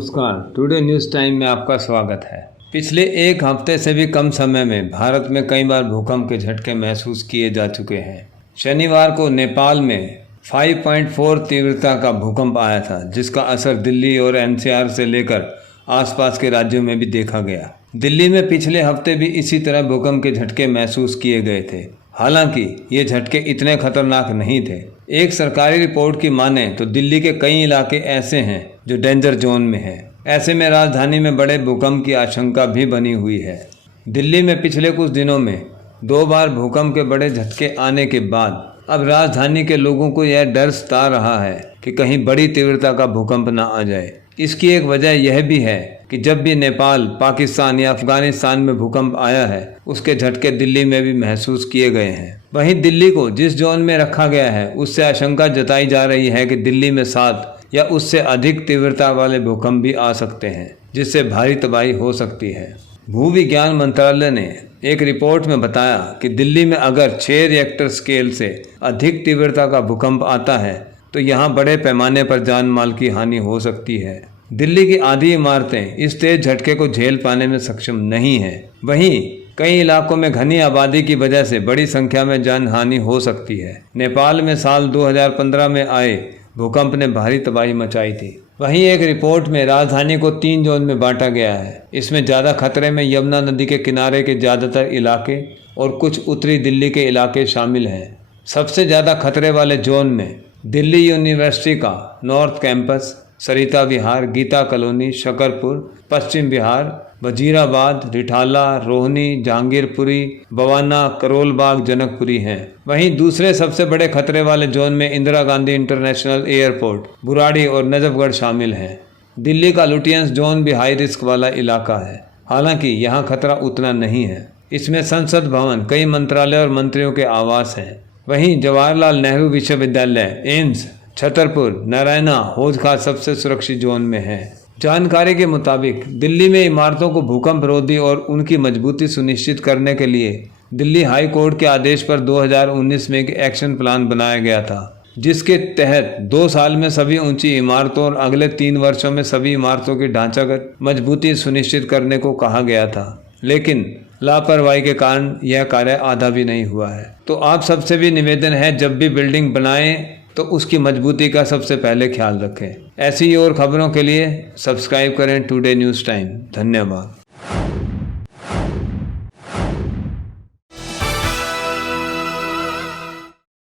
नमस्कार, today news time में आपका स्वागत है। पिछले एक हफ्ते से भी कम समय में भारत में कई बार भूकंप के झटके महसूस किए जा चुके हैं। शनिवार को नेपाल में 5.4 तीव्रता का भूकंप आया था, जिसका असर दिल्ली और एनसीआर से लेकर आसपास के राज्यों में भी देखा गया। दिल्ली में पिछले हफ्ते भी इसी तरह भूकंप के झटके महसूस किए गए थे। हालांकि ये झटके इतने खतरनाक नहीं थे। एक सरकारी रिपोर्ट की माने तो दिल्ली के कई इलाके ऐसे हैं जो डेंजर जोन में हैं। ऐसे में राजधानी में बड़े भूकंप की आशंका भी बनी हुई है। दिल्ली में पिछले कुछ दिनों में 2 बार भूकंप के बड़े झटके आने के बाद अब राजधानी के लोगों को यह डर सता रहा है कि कहीं बड़ी तीव्रता का भूकंप न आ जाए। इसकी एक वजह यह भी है कि जब भी नेपाल, पाकिस्तान या अफगानिस्तान में भूकंप आया है, उसके झटके दिल्ली में भी महसूस किए गए हैं। वहीं दिल्ली को जिस जोन में रखा गया है, उससे आशंका जताई जा रही है कि दिल्ली में 7 या उससे अधिक तीव्रता वाले भूकंप भी आ सकते हैं, जिससे भारी तबाही हो सकती है। भूविज्ञान मंत्रालय ने एक रिपोर्ट में बताया कि दिल्ली में अगर 6 रिएक्टर स्केल से अधिक तीव्रता का भूकंप आता है तो यहाँ बड़े पैमाने पर जान माल की हानि हो सकती है। दिल्ली की आधी इमारतें इस तेज झटके को झेल पाने में सक्षम नहीं हैं। वहीं कई इलाकों में घनी आबादी की वजह से बड़ी संख्या में जान हानि हो सकती है। नेपाल में साल 2015 में आए भूकंप ने भारी तबाही मचाई थी। वहीं एक रिपोर्ट में राजधानी को 3 जोन में बांटा गया है। इसमें ज़्यादा खतरे में यमुना नदी के किनारे के ज़्यादातर इलाके और कुछ उत्तरी दिल्ली के इलाके शामिल हैं। सबसे ज़्यादा खतरे वाले जोन में दिल्ली यूनिवर्सिटी का नॉर्थ कैंपस, सरिता विहार, गीता कॉलोनी, शकरपुर, पश्चिम विहार, वजीराबाद, रिठाला, रोहनी, जहांगीरपुरी, बवाना, करोल बाग, जनकपुरी हैं। वहीं दूसरे सबसे बड़े खतरे वाले जोन में इंदिरा गांधी इंटरनेशनल एयरपोर्ट, बुराड़ी और नजफगढ़ शामिल हैं। दिल्ली का लुटियंस जोन भी हाई रिस्क वाला इलाका है। हालांकि यहाँ खतरा उतना नहीं है। इसमें संसद भवन, कई मंत्रालय और मंत्रियों के आवास हैं। वहीं जवाहरलाल नेहरू विश्वविद्यालय, एम्स, छतरपुर, नारायणा, हौज खास सबसे सुरक्षित जोन में है। जानकारी के मुताबिक दिल्ली में इमारतों को भूकंप रोधी और उनकी मजबूती सुनिश्चित करने के लिए दिल्ली हाई कोर्ट के आदेश पर 2019 में एक एक्शन प्लान बनाया गया था, जिसके तहत 2 साल में सभी ऊंची इमारतों और अगले 3 वर्षों में सभी इमारतों की ढांचागत मजबूती सुनिश्चित करने को कहा गया था। लेकिन लापरवाही के कारण यह कार्य आधा भी नहीं हुआ है। तो आप सबसे भी निवेदन है, जब भी बिल्डिंग बनाएं तो उसकी मजबूती का सबसे पहले ख्याल रखें। ऐसी और खबरों के लिए सब्सक्राइब करें टुडे न्यूज़ टाइम। धन्यवाद।